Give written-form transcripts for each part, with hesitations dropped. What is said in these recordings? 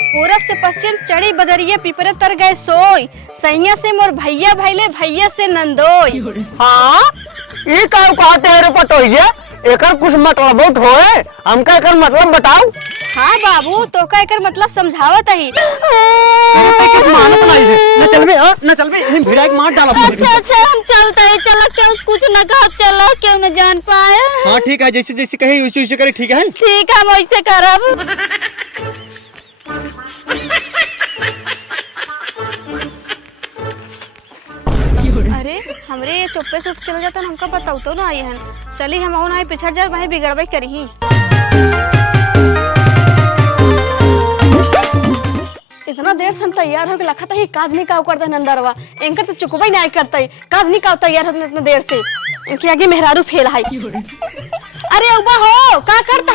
पूरब से पश्चिम चढ़ी बदरिया पिपरे तर गए सोई, सैया से मोर भैया भैले भैया से नंदोई। हाँ ये का कहते हैं रे पटोइया, एकर कुछ मतलब होए, हमका एकर मतलब बताओ। हाँ बाबू तो का एकर मतलब समझावत ही। मानत नहीं है न चलबे, हां न चलबे, हम भिड़ा के मार डाला। अच्छा अच्छा हम चलते हैं, चला क्या कुछ न कहा, चला क्यों न जान पाए। हां ठीक है, जैसे जैसे कहे वैसे वैसे करे, ठीक है। ठीक है हम वैसे करब। अरे हमरे ये चुप्पे से उठ चले जाता, हमका बताऊ तो ना आई हन। चली हम ना पिछड़ जाए, वहीं बिगड़बई करी। इतना देर से हम तैयार हो के लखा था ही काज नहीं का करता नंदरवा, इनका तो चुकबई नहीं करता, काज नहीं का तैयार होते इतना देर से, इनके आगे मेहरारू फेल है। अरे उबा हो का करता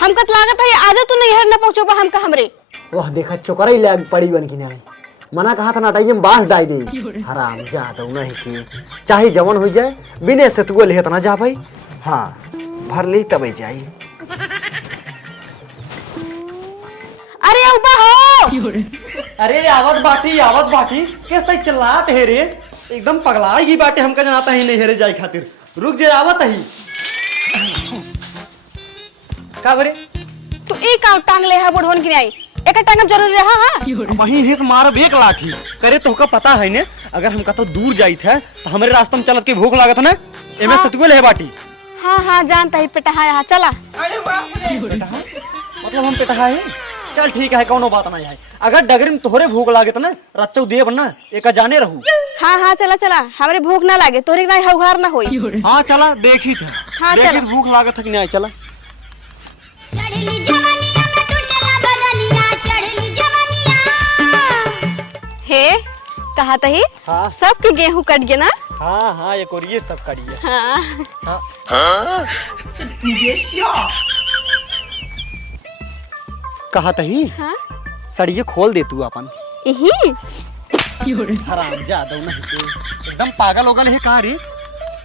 हमका तो लागत है आज तू नहीं न पहुंचोबा हमका हमरे। वाह देखा चोकरई लाग पड़ी बन की नहीं, मना कहा था नाटाई में बांस डाल दे। हराम जात नहीं की चाहे जवन हो जाए बिने सतुआ लेत ना जा भाई। हाँ भर ली तबे जाई। अरे उबा हो। अरे आवत बाटी किस तरह चिल्लात है रे, एकदम पगलाएगी बाटे, हमका जनाता ही नहीं हेरे जाए खातिर। रुक जे आवत ही का बरे तू एक आउ टांग ले है बुढ़वन की नहीं, एक टांगब जरूरी रहा। हां वहीं हिस मारब एक लाठी करे, तोहका पता है ने अगर हमका तो दूर जाइत है तो हमरे रास्ता में चलत के भूख लागत ना, एमे सतुए ले बाटी। हां हां जानता ही पिटा है, चला। अरे बाप रे, मतलब हम पिटा है। चल ठीक है, कोनो बात नहीं है। अगर डगरी में तोहरे भूख लागत ना रच्चौ देब ना, एक जाने रहू। हां हां चला चला, हमरे भूख ना लागे, तोरे नहीं हउहार ना होई। हां चला देखी था। हां चला, भूख लागत है कि नहीं, चला। चढ़ली जवानिया में टूटला बदनिया, चढ़ली जवानिया। हे कहा तही हाँ। सबके गेहूं कट गए ना। हाँ हाँ एक और ये सब करिए। हाँ हाँ कहा तही हाँ सड़िए खोल दे तू अपन। यही हराम जादव नहीं के एकदम पागल होगल है कहा रे,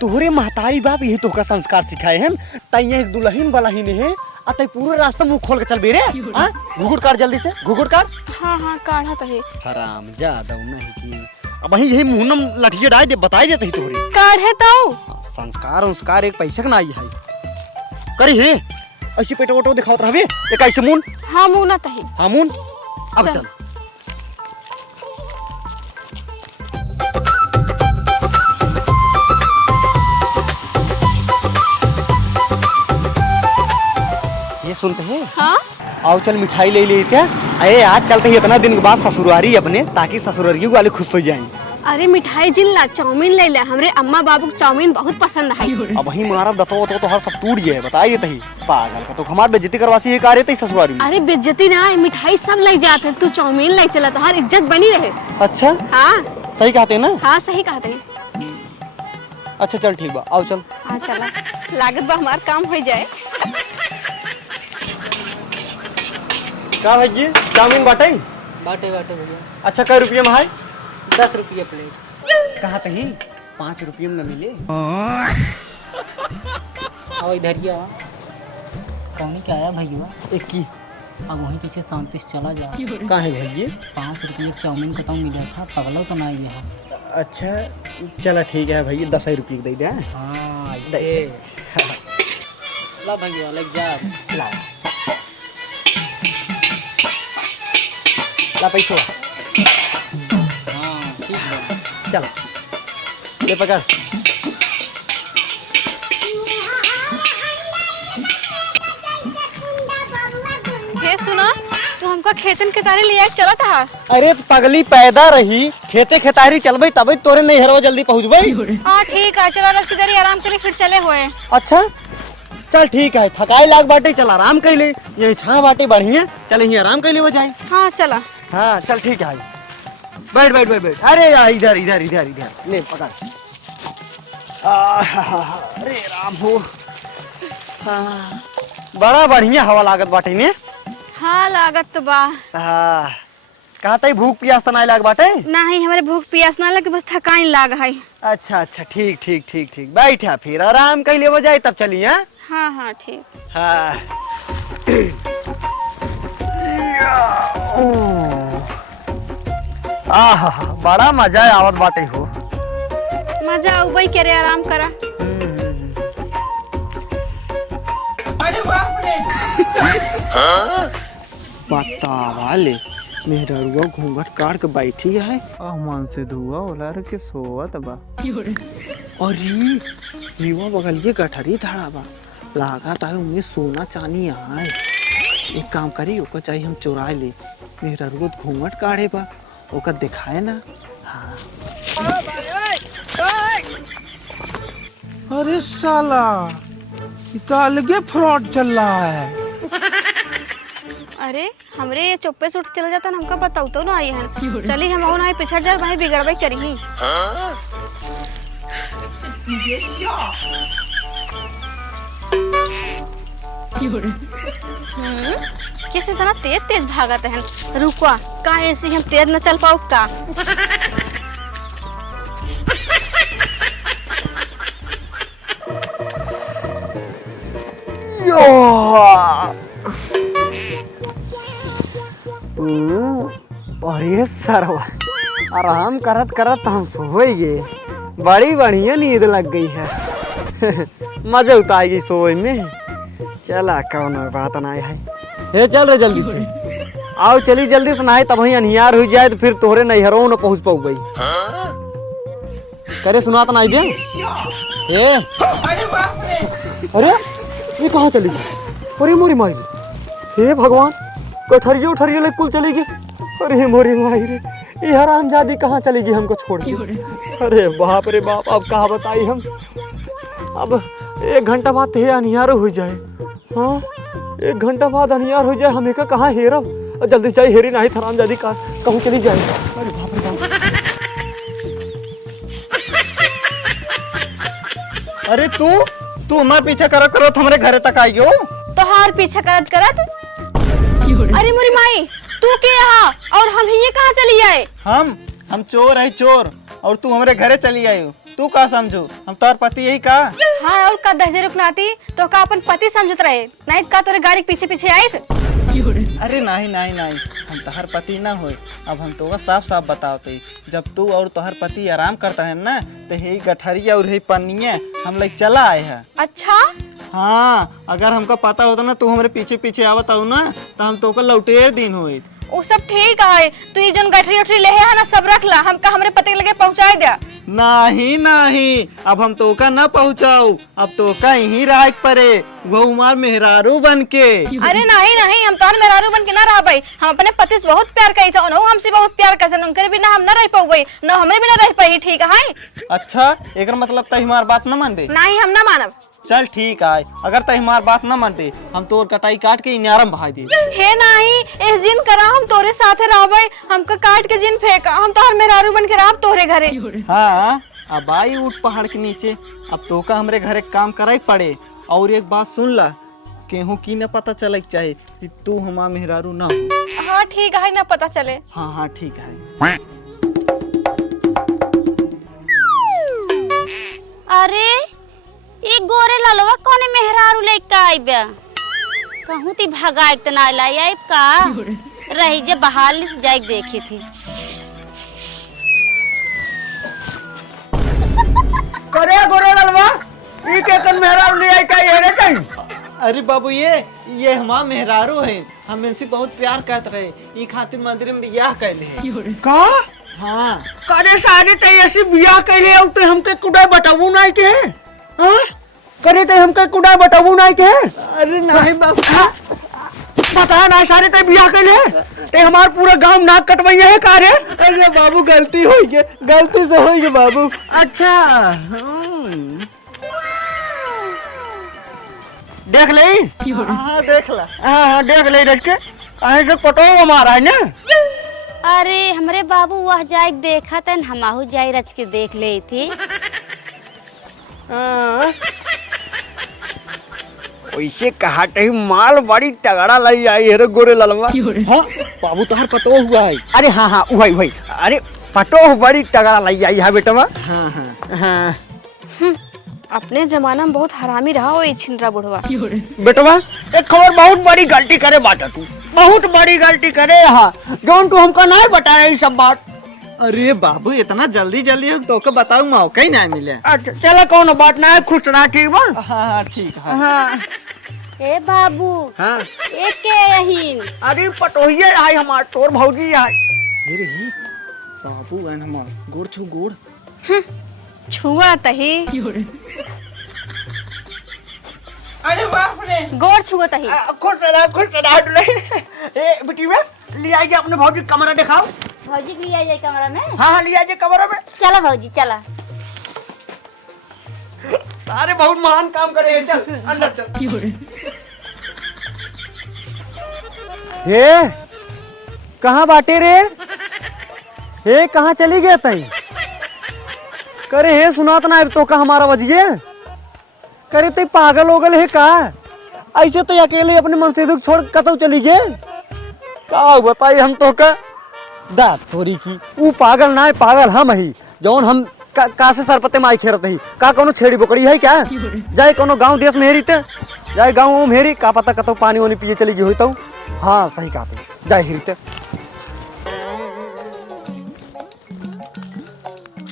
तोहरे महतारी बाप यही तोहका संस्कार सिखाए हैं, तैया एक दुल्हन वाला ही नहीं है, अतः पूरे रास्ता मुंह खोल के चल बे रे। हां घुघुट काट जल्दी से, घुघुट काट। हाँ हाँ काढ़ा तही हराम जादव नहीं की अब वही यही मुंह में लठिए डाल दे, बताई देते ही तोहरे काढ़े तो संस्कार एक पैसे का नहीं है करी है। ऐसी पेट वोटो दिखाओ रहबे एक ऐसे मुन। हाँ मुंह ना तही। हाँ मुन अब चल। ये सुनते हैं। हाँ आओ चल मिठाई ले ले क्या, अरे आज चलते ही इतना दिन के बाद ससुरारी अपने, ताकि ससुरारी वाले खुश हो जाएं। अरे मिठाई जिन ला, चाउमीन ले ले, हमरे अम्मा बाबू को चाउमीन बहुत पसंद है। अब वही मारब दतो तो हर सब टूट गए, बताइए तही पागल का तो हमार बेइज्जती करवासी है कार्य तही ससुरारी। अरे बेइज्जती ना, मिठाई सब ले जाते, तू चाउमीन ले चला तो हर इज्जत बनी रहे। अच्छा हाँ सही कहते ना। हाँ सही कहते। अच्छा चल ठीक बा, आओ चल। हाँ चला, लागत बा हमार काम हो जाए। का भाई चाउमीन बाटे बाटे बाटे भैया। अच्छा कै रुपये में है? 10 रुपये प्लेट। कहा तही 5 रुपये में न मिले। आओ इधर ही आओ। कौन क्या आया भैया? एक की अब वहीं किसी शांति से चला जा। कहाँ है भैया? 5 रुपये चाउमीन का तो मिला था, पगला तो ना ये है। अच्छा चला ठीक है भैया, 10 रुपये दे दे। हाँ ऐसे ला भैया लग जा। ला ला पैसो। हाँ ठीक है चल ले पकड़। हे सुना, तू हमका खेतन के तारे ले चला था। अरे तो पगली पैदा रही, खेते खेतारी चलबई तबे तोरे नहीं हरवा जल्दी पहुँचबई। हाँ ठीक है, चला रस किधर आराम के लिए फिर चले हुए। अच्छा चल ठीक है, थकाई लाग बाटे, चल आराम कर ले, ये छा बाटे बढ़िया, चल यहीं आराम कर ले हो जाए। हाँ चला। हाँ चल ठीक है, बैठ बैठ बैठ बैठ। अरे यार इधर इधर इधर इधर ले पकड़। अरे राम हो, बड़ा बढ़िया हवा लागत बाटे ने। हाँ लागत तो बा। कहते भूख प्यास तो नहीं लाग बाटे? नहीं हमारे भूख प्यास ना लगे, बस थकान लाग है। अच्छा अच्छा ठीक ठीक ठीक ठीक, बैठा फिर आराम कर ले हो जाए तब चलिए। हाँ हाँ ठीक। हाँ आहा बड़ा मजा आवत बाटे हो। मजा उबई करे आराम करा। पता वाले मेहरुआ घूंघट काट के बैठी है मन से धुआ उलार के सोवत बा। अरे नीवा बगल ये गठरी धड़ा बा लागत है उनमें सोना चांदी है। एक काम करी ओका चाहिए हम चुरा ले मेहरुआ घूंघट काढ़े बा ओका दिखाए ना। हाँ अरे साला ये तो अलगे फ्रॉड चल रहा है। अरे हमरे ये चुप्पे से उठ चला जाता ना हमका बताऊ तो ना आई हन। चली हम और ना पिछड़ जाए भाई बिगड़बई करी ही। किस इतना तेज तेज भागत है। रुकवा का ऐसे हम तेज न चल पाऊ का। अरे सरवा आराम करत करत हम सोए गए। बड़ी बढ़िया नींद लग गई है। मजा उताएगी सोए में। चला कौन बात ना है। हे चल रे जल्दी से आओ चली जल्दी से नहाए तब वही अनियार हो जाए तो फिर तोहरे नैहरों न पहुंच पाऊ गई। करे सुना तो नहीं बे। अरे ये कहाँ चली गई। अरे मोरी माई हे भगवान कठरियो उठरियो ले कुल चली गई। अरे मोरी माई रे ये हरामजादी कहाँ चली गई हमको छोड़ के। अरे बाप रे बाप अब कहाँ बताई हम। अब 1 घंटा बाद ये अनियार हो जाए। हाँ 1 घंटा बाद अनियार हो जाए हमें का कहाँ हेरब। जल्दी चाहिए हेरी नहीं हरामजादी का कहूँ चली जाए। अरे बाप रे बाप। अरे तू हमारे पीछे करत करत हमारे घर तक आई हो। तोहार पीछे करत करत। अरे मोरी माई तू के यहाँ और हम ही कहाँ चली आए। हम चोर है चोर और तू हमारे घरे चली आई हो। तू का समझो हम तोर पति यही का। हाँ और का दहजे रुकनाती तो का अपन पति समझत रहे नहीं का तोरे गाड़ी के पीछे पीछे आई। अरे नहीं हम तोहर पति ना होए। अब हम तो साफ साफ बताते जब तू और तोहर पति आराम करता है ना तो यही गठरिया और यही पन्निया हम लोग चला आए हैं। अच्छा हाँ अगर हमको पता होता ना तू हमारे पीछे पीछे आवत हो ना तो हम तो लौटेर दिन हुए। वो सब ठीक है तू ये जन गठरी उठरी ले है ना सब रख ला हमका हमरे पति के लगे पहुंचाए दे। नहीं अब हम तो का ना पहुंचाऊ। अब तो का यहीं रह परे घुमार मेहरारू बन के। अरे नहीं हम तो मेहरारू बन के ना रह पाई। हम अपने पति से बहुत प्यार करी था उन्होंने हमसे बहुत प्यार करते उनके बिना हम ना रह पाऊ ना हमरे बिना रह पाई। ठीक है अच्छा एक मतलब तही हमार बात न मान दे। नहीं हम ना मानब। चल ठीक है अगर तही हमार बात न मानते हम तोर कटाई काट के इनारम बहा दे। हे नहीं इस जिन करा हम तोरे साथे रहबै हमका काट के जिन फेंका हम तो मेहरारू बन के रहब तोरे घरे। हाँ अब आई उठ पहाड़ के नीचे। अब तो का हमरे घरे काम कराई पड़े। और एक बात सुन ला केहू की न पता चले चाहे कि तू हमार मेहरारू ना हो। हाँ ठीक है ना पता चले। हाँ ठीक है। अरे ये गोरे ललवा कोने मेहरारू लेके आइबे कहूँ ती भगाए त ना लाई आइब का रही जे बहाल जाए देखी थी। करे गोरे ललवा ई के कन मेहरारू ले आई का हेरे कहीं। अरे बाबू ये हमार मेहरारू है हम इनसे बहुत प्यार करते रहे ये खातिर मंदिर में ब्याह कैले है। का हाँ करे सारे ते ऐसे बियाह कैले और ते हमके कुडाय बताबू नहीं के। हां करे ते हमके कुडाय बताबू नहीं के। अरे नहीं बाबू पता ना सारे ते बियाह कैले ते हमार पूरा गांव नाक कटवैया है का रे। अरे बाबू गलती हो गई गलती से हो गई बाबू। अच्छा देख ले। हाँ देख ला। हाँ देख ले रख के ऐसे पटो हमारा है ना। अरे हमरे बाबू वह जाए देखा तन हमाहू जाए रच के देख ले थी। वैसे कहा कहीं माल बड़ी तगड़ा लगी आई है रे गोरे ललवा। हाँ बाबू तोहर पतो हुआ है। अरे हाँ वही अरे पटो बड़ी तगड़ा लगी आई है बेटवा। हाँ अपने जमाना में बहुत हरामी रहा हो छिंद्रा बुढ़वा। बेटवा एक खबर बहुत बड़ी गलती करे बाटा तू। बहुत बड़ी गलती करे यहाँ जौन तू हमको नहीं बता रही सब बात। अरे बाबू इतना जल्दी जल्दी तो के बताऊ मौका ही नहीं मिले। अच्छा चलो कौन बात ना खुश रहा ठीक बा। हाँ हाँ ठीक है। हाँ ए बाबू हाँ एक के यहीन अरे पटोहिए आई हमार तोर भौजी आई। अरे बाबू एन हमार गोड़ छू गोड़। छुआ तही अरे बाप रे। गोड़ छुआ तही। खुश रहा ए बेटी में ले आइए अपने भौजी कमरा दिखाओ। भौजी के लिए जाए कमरा में। हाँ हाँ ले आइए कमरा में। चला भौजी चला। सारे बहुत महान काम करे चल अंदर चल। हे कहाँ बाटे रे? हे कहाँ चली गए तई? करे हे सुनात ना तो का हमारा बजिए करे ते पागल हो गए है का? ऐसे तो अकेले अपने मन से दुख छोड़ कतौ चली गए का बताई हम तो का दात थोड़ी की वो पागल ना है पागल हम ही जौन हम का से सरपते माई खेरत ही का कोनो छेड़ी बकड़ी है क्या? जाए कोनो गांव देश में हेरी ते जाए गांव में हेरी का पता कतौ पानी वानी पिए चली गई होई तो। हाँ सही कहा तू जाए हेरी ते।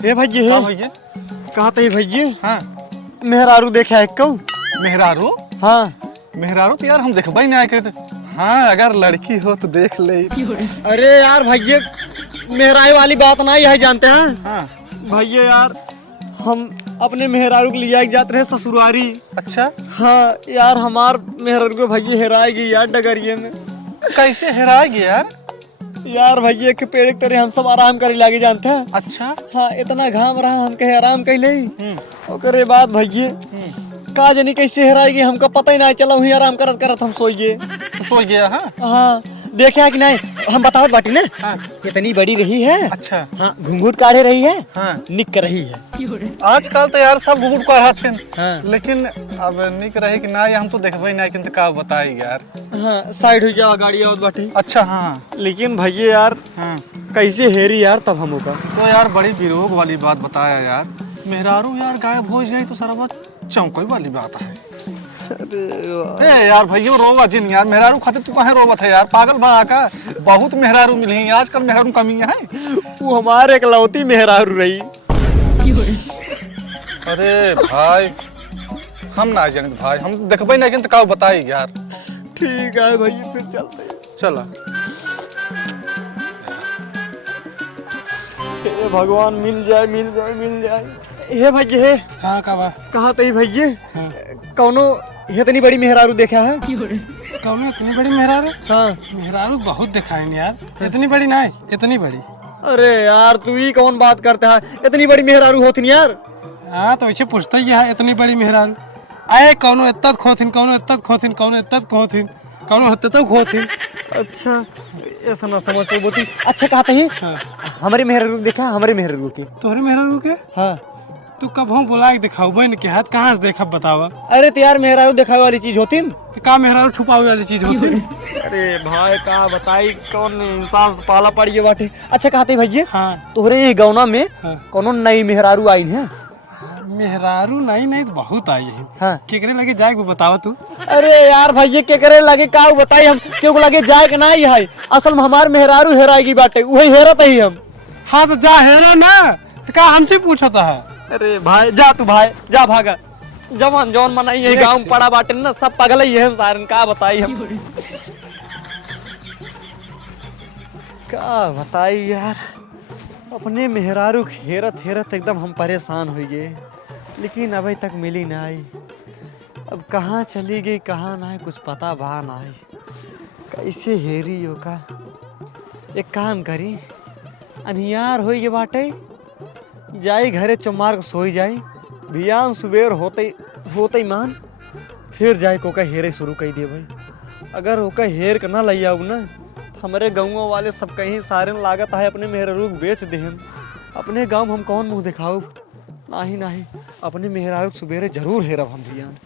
ए भैया हाँ हे भैया। कहा थे भैया? हाँ मेहरारू देखा है कौ? मेहरारू। हाँ मेहरारू तो यार हम देखबा ही नहीं आए करते। हाँ अगर लड़की हो तो देख ले। अरे यार भैया मेहरारू वाली बात नहीं है जानते हैं? हाँ भैया यार हम अपने मेहरारू के लिए जाते रहे ससुरारी। अच्छा हाँ यार हमार मेहरारू को भैया हेराएगी यार डगरिये में। कैसे हेराएगी यार? यार भैया के पेड़ के तरह हम सब आराम करे लागे जानते हैं। अच्छा हाँ इतना घाम रहा हम कहे आराम कर ले ओकरे बाद भैया का जानी कैसे हेराएगी हमको पता ही नहीं चला वहीं आराम करत करत हम सोई गए। तो सो गया। हाँ हाँ देखे है कि नहीं हम बताओ बाटी ना हाँ कितनी बड़ी रही है। अच्छा हाँ घूंघूट काढ़े रही है। हाँ निक रही है। आजकल तो यार सब घुघुट को थे। हाँ लेकिन अब निक रहे कि ना हम तो देखबे ही नहीं किंतु का बताई यार। हाँ साइड हो जा गाड़ी और बाटी। अच्छा हाँ लेकिन भैया यार हाँ कैसे हेरी यार तब हम का तो यार बड़ी विरोग वाली बात बताया यार। मेहरारू यार गायब हो जाए तो सारा बात चौंकई वाली बात है। ए यार भैया रोवा जिन यार मेहरारू खातिर तू कहे रोवत है यार पागल बा का बहुत मेहरारू मिली हैं आजकल मेहरारू कमी है। वो हमारे इकलौती मेहरारू रही। अरे भाई हम ना जाने भाई हम देखबे नहीं किंतु का बताई यार। ठीक है भैया फिर चलते हैं। चला हे भगवान मिल जाए मिल जाए मिल जाए। हे भैया हे हाँ का बा कहा थे भैया कौनो इतनी बड़ी मेहरारू देखा है? कौन इतनी बड़ी मेहरारू? हाँ मेहरारू बहुत दिखाई यार इतनी बड़ी नहीं इतनी बड़ी। अरे यार तू ही कौन बात करता है इतनी बड़ी मेहरारू होती यार। हाँ तो ऐसे पूछता ही है इतनी बड़ी मेहरारू आए कौनो इत्तत खोथिन कौनो इत्तत खोथिन कौनो इत्तत खोथिन कौनो हत्ते तक खोथिन। अच्छा ऐसा ना समझ तो बोती। अच्छा कहा था हाँ हमारे मेहरारू देखा हमारे मेहरारू के। तोहरे मेहरारू के हाँ तू कब हम बुला के दिखाओ न के हाथ कहाँ से देखा बतावा। अरे तो यार मेहरारू दिखावे वाली चीज होती न? का मेहरारू छुपावे वाली चीज होती। अरे भाई का बताई कौन इंसान से पाला पड़ी है बाटे। अच्छा कहते भैया हाँ तोहरे ये गौना में हाँ कोनो नई मेहरारू आई है? मेहरारू नहीं नहीं तो बहुत आई है। हाँ केकरे लगे जाए को बतावा तू। अरे यार भैया के करे लगे का बताई हम क्यों लगे जाए के नहीं है असल में हमार मेहरारू हेराएगी बाटे वही हेरत ही हम। हाँ तो जा हेरा ना तो का हमसे पूछता है। अरे भाई जा तू भाई जा भागा जवान जवान मनाई है गाँव में पड़ा बाटे ना सब पागल ही है सारन का बताई हम। का बताई यार अपने मेहरारू हेरत हेरत एकदम हम परेशान हो गए लेकिन अभी तक मिली ना आई। अब कहाँ चली गई कहाँ ना कुछ पता भा ना आई कैसे हेरी हो का। एक काम करी अनियार हो गए बाटे जाई घरे चुमार को सोई जाई बियान सुबेर होते मान फिर जाए को का हेरे शुरू कर दिए भाई। अगर होका हेर के ना लई आऊ ना हमारे गाँव वाले सब कहीं सारे लागत है अपने मेहरारू बेच देहन। अपने गांव हम कौन मुंह दिखाऊ नहीं नहीं अपने मेहरारू सुबेरे जरूर हेरब हम बियान।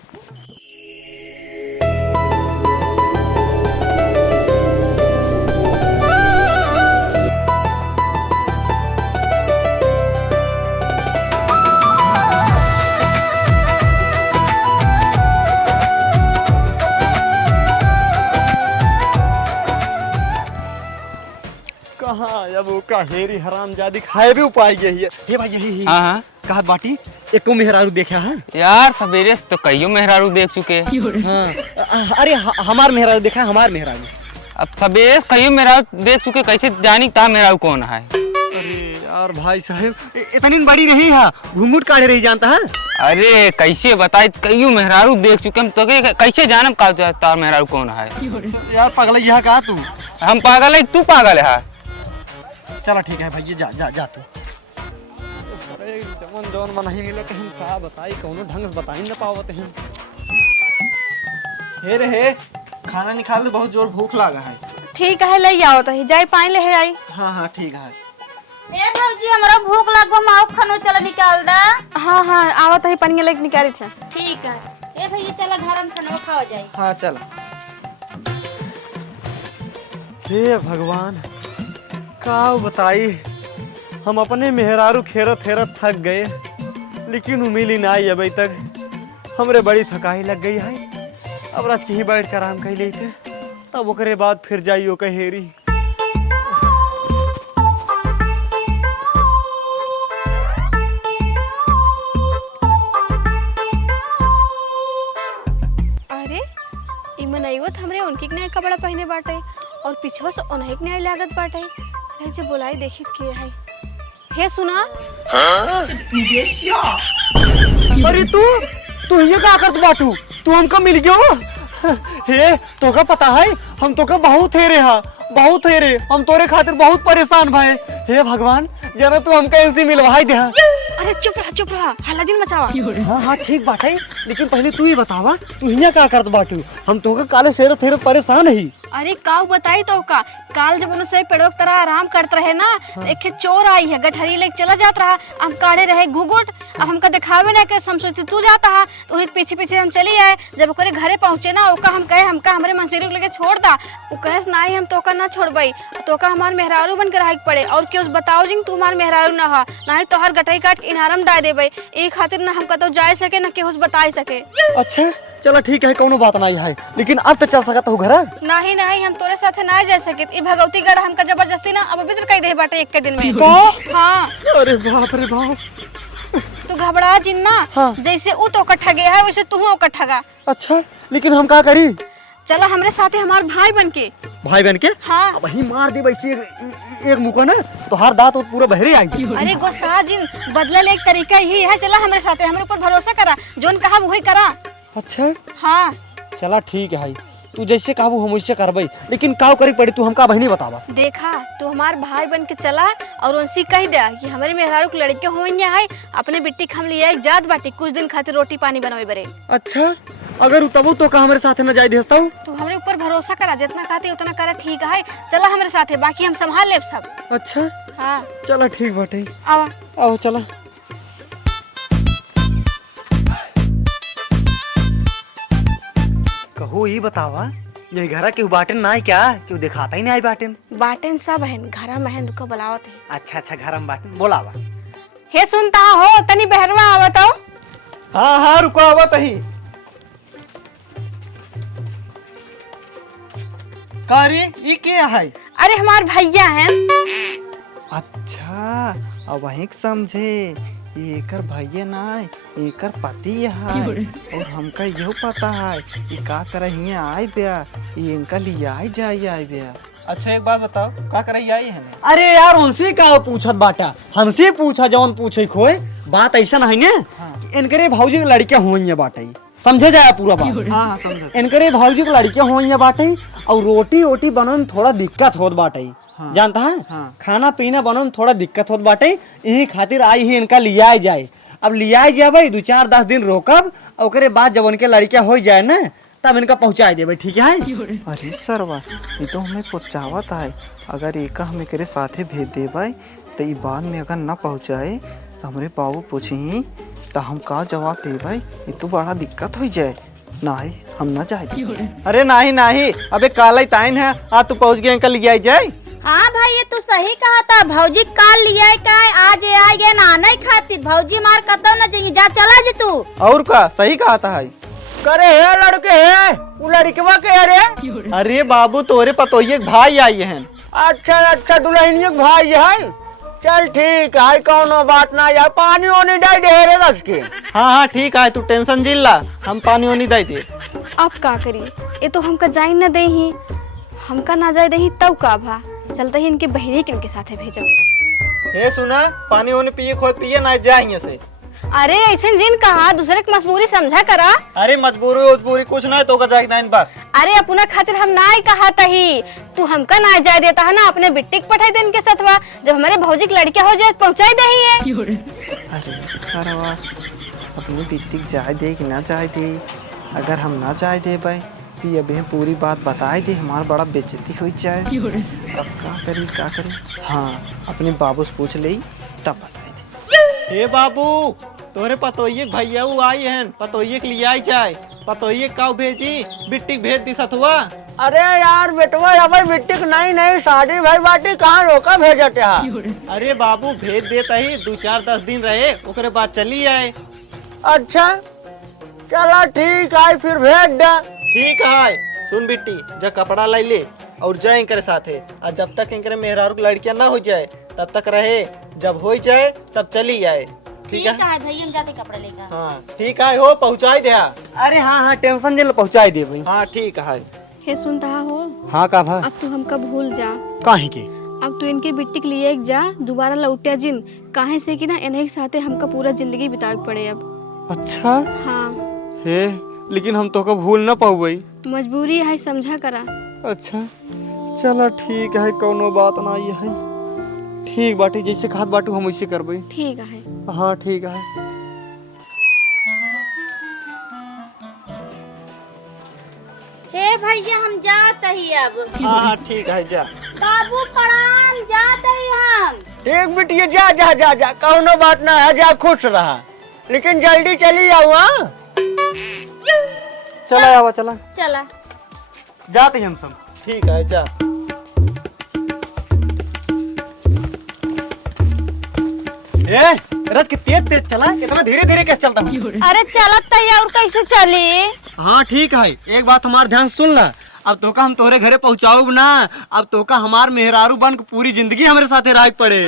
कहाँ अब वो कहेरी हरामजादी खाए भी उपाय यही है। हे भाई यही हाँ हाँ कहा बाटी एको मेहरारू देखा है। यार सवेरे से तो कईयों मेहरारू देख चुके। हाँ अरे हमार मेहरारू देखा है, हमार मेहरारू। अब सवेरे से कईयों मेहरारू देख चुके, कैसे जानी ता मेहरारू कौन है। अरे यार भाई साहब इतनी बड़ी रही है, घूंघट काढ़े रही जानता है। अरे कैसे बताई, कईयों मेहरारू देख चुके हम तो कैसे जानम का तार मेहरारू कौन है। यार पागल यहाँ कहा तू। हम पागल है तू पागल है। चला ठीक है भाई जा जा जा तू। अरे जवन जवन मन नहीं मिले कहीं का बताई कौनो ढंग से बताई न पावत हैं। हे रे हे, खाना निकाल दे, बहुत जोर भूख लगा है। ठीक है ले आओ तो जाई पानी ले आई। हाँ हाँ ठीक है। ए भौजी हमरा भूख लागो, माओ खानो चला निकाल दा। हाँ हाँ आवत है पानी लेके निकाली थे। ठीक है। ए भैया चला घर में खाना खाओ जाई। हाँ चला। हे भगवान का बताई, हम अपने मेहरारू खेरत खेरत थक गए, लेकिन उम्मीद ना आई अभी तक। हमरे बड़ी थकाई लग गई है। अब रात कहीं बैठ कर आराम कर ली थे, तब ओकरे बाद फिर जाइयो कहेरी। अरे इमन आईवत हमरे उनके नया कपड़ा पहने बाटे और पिछवा से उन्हें नया लागत बाटे। ऐसे बुलाई देखी के है। हे सुना अरे तू ये का करत बाटू, तू हमको मिल गयो। हे तोका पता है हम तोका बहुत हेरे हा, बहुत हेरे, हम तोरे खातिर बहुत परेशान भाई। हे भगवान जरा तू हमका ऐसे मिलवाई दे। अरे चुप रहा हल्ला दिन मचावा। हाँ हाँ ठीक बात है, लेकिन पहले तू ही बतावा तू यहाँ क्या करत बाटू, हम तोका काले सेरे थेरे परेशान ही। अरे काऊ बताई तो का काल जब उनसे पेड़ों की तरह आराम करते रहे ना, एक चोर आई है गठरी लेके चला जाता रहा, हम काढ़े रहे घुघुट। अब हमका दिखावे ना के हम सोचते तू जाता है तो वही पीछे पीछे हम चली आए। जब ओकरे घरे पहुंचे ना ओका हम कहे हमका हमरे मंसेरी लेके छोड़ दा। वो कहे नहीं हम तोका ना छोड़बई, तोका हमार मेहरारू बन के रहे पड़े और क्यों बताओ जिंग तू हमार मेहरारू ना हा, ना ही तोहर गठरी काट इनारम डाल देबई। ए खातिर ना हमका तो जाए सके ना केहू बताई सके। अच्छा चलो ठीक है कोनो बात नहीं है, लेकिन अब तो चल सकता हूँ घर। नहीं नहीं हम तोरे साथे ना जा सके। ई भगवती गढ़ हमका जबरदस्ती ना अब अभी कह दे बाटे एक के दिन में। हाँ अरे बाप रे बाप। तू घबरा जिन्ना। हाँ। जैसे ऊ तो ठगे है वैसे तू ओकर ठगा। अच्छा लेकिन हम क्या करी। चला हमरे साथे हमार भाई बन के। भाई बन के हाँ। अब वही मार दे वैसे एक मुका ना तो हर दांत और पूरा बहरे आई। अरे गोसा जिन बदला ले एक तरीका ही है। चला हमरे साथे, हमरे ऊपर भरोसा करा, जोन कहा वही करा। अच्छा हाँ चला ठीक है, तू जैसे कहबू हम वैसे करबई, लेकिन का करे पड़ी तू हमका बहनी बतावा। देखा तू हमार भाई बन के चला और उनसे कह दे कि हमारे मेहरारू के लड़के होइए है, अपने बिट्टी के हम लिए जात बाटी कुछ दिन खातिर रोटी पानी बनवे बरे। अच्छा अगर तबो तो का हमारे साथ न जाए देस्ता हूँ। तू हमरे ऊपर भरोसा करा, जितना खाते उतना करा। ठीक है चला हमरे साथे, बाकी हम संभाल लेब सब। अच्छा हाँ चला ठीक बाटे, आवा आओ चला। कहो ये बतावा ये घर के बाटन ना है क्या, क्यों दिखाता ही नहीं आई बाटन। बाटन सब है घर में है, रुको बुलावत है। अच्छा अच्छा घर में बाटन बोलावा। हे सुनता हो तनी बहरवा आवत हो। हाँ हाँ रुको आवत ही। कारी ये क्या है। अरे हमार भैया हैं। अच्छा अब वही समझे, ये एकर भैया ना एकर पति है और हमका यह पता है ये का करे हिये आए बिया, ये इनका लिए आई जाए आए बिया। अच्छा एक बात बताओ का करे आई है। अरे यार उनसे का पूछत बाटा, हमसे पूछा जौन पूछे खोए। बात ऐसा नहीं ने कि इनकरे भाऊजी के लड़के होइए बाटे, समझे जाए पूरा बात। हाँ समझ। इनकरे भाऊजी के लड़के होइए बाटे और रोटी वोटी बनने में थोड़ा दिक्कत होत बाटे। हाँ। जानता है हाँ। खाना पीना बनने में थोड़ा दिक्कत होत बाटे, यही खातिर आई ही इनका लिया जाए। अब लिया जाए भाई 2-4-10 दिन रोकब, ओकरे बाद जब उनके लड़का हो जाए ना तब इनका पहुंचा देबे। ठीक है। अरे सरवा ये तो हमें पहुँचावत है, अगर एक हम एकरे साथे भेज देबै तो ये बाद में अगर न पहुँचाए तो हमरे बाबू पूछी तो हम का जवाब देबै, ये तो बड़ा दिक्कत हो जाए। नहीं हम ना जाए। अरे नहीं नहीं अबे काल टाइम है, आ तू पहुँच गए अंकल लिया जाए। हाँ भाई ये तू सही कहा था, भौजी काल लिया का आज आए गए ना नहीं खातिर भौजी मार कतो न जाइए, जा चला जे तू। और का सही कहा था है। करे है लड़के है वो लड़कवा के। अरे अरे बाबू तोरे पतोहिए भाई आई हैं। अच्छा अच्छा दुल्हनिया के भाई है। चल ठीक है, कौनो बात ना यार, पानी वानी डाल दे रे रस के। हाँ हाँ ठीक है, तू टेंशन जिल ला, हम पानी वानी दे दे। अब का करी, ये तो हमका जाई न दे ही, हमका ना जाए दे ही तब का भा, चलते ही इनके बहनी के इनके साथे भेजब। हे सुना, पानी वानी पिए खोद पिए ना जाएंगे से। अरे ऐसे जिन कहा दूसरे की मजबूरी समझा करा। अरे मजबूरी कुछ ना है तो का जाए ना बस। अरे अपना खातिर हम ना ही कहा तही, तू हमका ना जाए देता है ना, अपने बिट्टी के पठाई दे इनके साथवा, जब हमारे भौजी की लड़कियां हो जाए पहुंचाई दे ही है। अरे सरवा अपनी बिट्टी जाए दे कि ना जाए दे, अगर हम ना जाए दे भाई तो अभी पूरी बात बताए दे, हमारा बड़ा बेइज्जती हो जाए। अब का करी हाँ अपने बाबू से पूछ ले तब बताए दे। हे बाबू, तोरे पतोइये के भैया आई हैं, पतोइये के लिए आई जाए, पतोइये काऊ भेजी, बिट्टी भेज दी सतुआ। अरे यार बेटवा अबे बिट्टी नहीं शादी भाई बाटी कहाँ रोका भेजते हैं। अरे बाबू भेज देता ही, 2-4-10 दिन रहे ओकरे बाद चली आए। अच्छा चलो ठीक है फिर भेज दे। ठीक है, सुन बिट्टी, जब कपड़ा लाई ले और जाए इनके साथे, और जब तक इनके मेहरारू की लड़कियां ना हो जाए तब तक रहे, जब हो जाए तब चली आए। ठीक है भैया हम जाते कपड़ा लेकर। हाँ ठीक है, हो पहुँचाई दे। अरे हाँ हाँ टेंशन जिल पहुँचाई दे भाई। हाँ ठीक है। हे सुनता हो, हाँ का भा अब तू हमका भूल जा, काहे के? अब तू इनके बिट्टी के लिए एक जा, दोबारा लौटिया जिन, काहे से कि ना इन्हीं के साथे हमका पूरा जिंदगी बितावे पड़े अब। अच्छा हाँ हे, लेकिन हम तो का भूल ना पाऊ भाई। मजबूरी है, समझा करा। अच्छा चलो ठीक है, कोनो बात ना ये है। ठीक बाटी, जैसे खाद बाटू हम वैसे करबे। ठीक है। हाँ ठीक है। हे भैया हम जाते ही अब। हाँ हाँ ठीक है जा। बाबू प्रणाम, जाते ही हम। ठीक बिटिया जा जा जा जा, कोनो बात ना है, जा खुश रहा, लेकिन जल्दी चली जाओ। हाँ चला आवा चला चला जाते हम सब। ठीक है जा। ए रथ के तेज चला, इतना धीरे धीरे कैसे चलता है? अरे चलत तही और कैसे चली? हाँ ठीक है, एक बात हमार ध्यान सुन ला, अब तो का हम तोहरे घरे पहुँचाऊब ना, अब तो का हमार मेहरारू बन के पूरी जिंदगी हमारे साथे रह पड़े।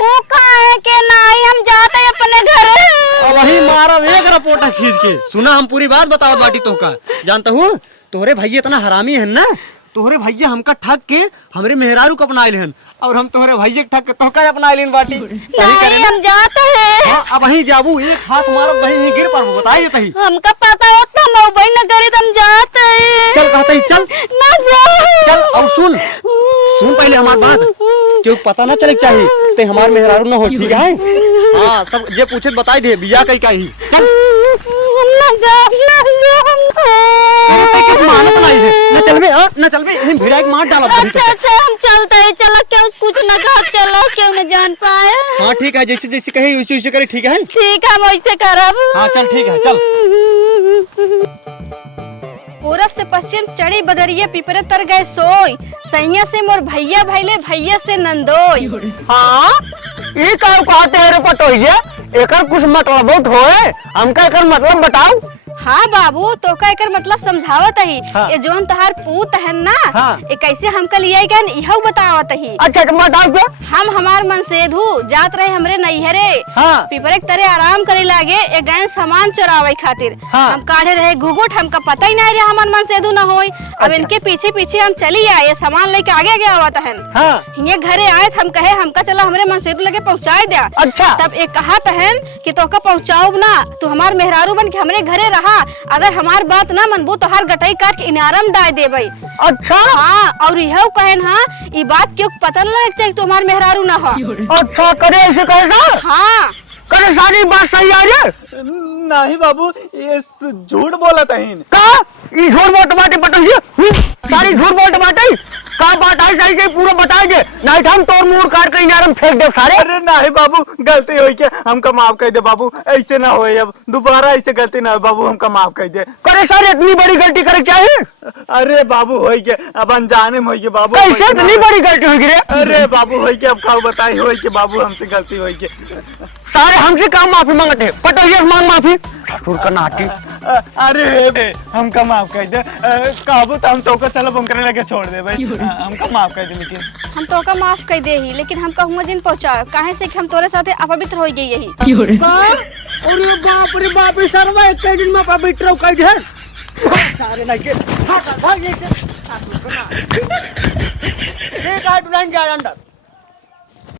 वो कहे के नहीं, हम जाते अपने घरे। अब वही मारा एक रपोटा खींच के। सुना, हम पूरी बात बताओ बाटी तो का, जानता हूँ तोहरे भैया इतना हरामी है ना, तोहरे भैया हमका ठग के हमरे मेहरारू को अपना लेहन, और हम तोहरे भैया के ठग के तोहका अपना लेन बाटी। सही करे नहीं ना? हम जाते हैं। हाँ, अब वही जाबू, एक हाथ मारो वही गिर पर बताइए तही। हमका पता होता मोबाइल न करे तो हम जाते हैं। चल कहते ही चल ना जाओ। चल, और सुन पहले हमारी बात, क्यों पता ना चले चाहिए ते हमार मेहरारू न हो। ठीक है हाँ, सब जे पूछे बताई दे, बिया कई का ही। चल ना जाओ मानत नहीं है, न चल बे, न चल बे, हम भिड़ा के मार डाला। अच्छा अच्छा हम चलते हैं, चलो क्यों कुछ न कहा, चलो क्यों न जान पाए। हाँ ठीक है, जैसे जैसे कहे वैसे वैसे करे। ठीक है ठीक है, हम वैसे करब। हाँ चल ठीक है चल। पूरब से पश्चिम चढ़ी बदरिया, पिपरे तर गए सोई, सैया से मोर भैया भैले, भैया से नंदोई। हाँ ये का कहते हैं रे पटोइया, एकर कुछ मतलब होए, हमका एकर मतलब बताओ। हाँ बाबू, तो का एकर मतलब समझावत ही। हाँ। ये जोन तहार पूत है ना, हाँ। ये कैसे हमका लिया गन इहो बतावत ही। अच्छा तो बताओ तो। हम हमार मन से धू जात रहे हमरे नैहरे, हाँ। पिपरे के तरे आराम करे लागे, एक गैन सामान चोरावे खातिर। हाँ। हम काढ़े रहे घुघुट, हमका पता ही नहीं रहा हमार मन से धू ना होई। अब इनके पीछे पीछे हम चली आए, ये सामान लेके आगे आगे आवत हन। हाँ। ये घरे आए थे, हम कहे हमका चला हमरे मन से लगे पहुँचाए दिया। अच्छा। तब एक कहा तहन कि तोका पहुँचाओ ना, तू हमार मेहरारू बन के हमरे घरे रहा, अगर हमार बात ना मनबू तो हर गटाई काट के इनारम डाल देबई। अच्छा। हाँ, और यह कहन हाँ, ये बात क्यों पता न लगे चाहिए तू हमार मेहरारू ना हो। अच्छा करे ऐसे कहना। हाँ करे सारी बात सही आ रे। नहीं बाबू, ये झूठ बोला तहीन। का ये झूठ बोल बाटे पटोइया, सारी झूठ बोल बाटे। का बात है सही से पूरा बता दे, नहीं तो हम तोर मुंह काट के इनारम फेंक दे सारे। अरे नहीं बाबू, गलती हुई क्या, हमका माफ कर दे बाबू, ऐसे ना होए, अब दोबारा ऐसे गलती ना हो बाबू, हमका माफ कर दे। करे सर इतनी बड़ी गलती करे चाहिए। अरे बाबू हो गया, अब अनजाने में हो गया बाबू। कैसे इतनी बड़ी गलती हुई रे? अरे बाबू हो गया, अब खाओ बताई हो गया बाबू, हमसे गलती हो गई। सारे हमसे काम माफी मांगते हैं पटोहिया मांग माफी ठुर का नाटी। अरे हमका माफ कर दे काबू तो हम तो को चलो बंकरे लगे छोड़ दे भाई हमका माफ कर दे लेकिन हम तो का माफ कर दे ही लेकिन हम कहूँगा जिन पहुँचा काहे से कि हम तोरे साथे अपवित्र हो गई यही। अरे बाप रे बाप रे सरवा एक दिन में पवित्र कर दे सारे नहीं के भाग जैसे एक आठ लाइन जा अंदर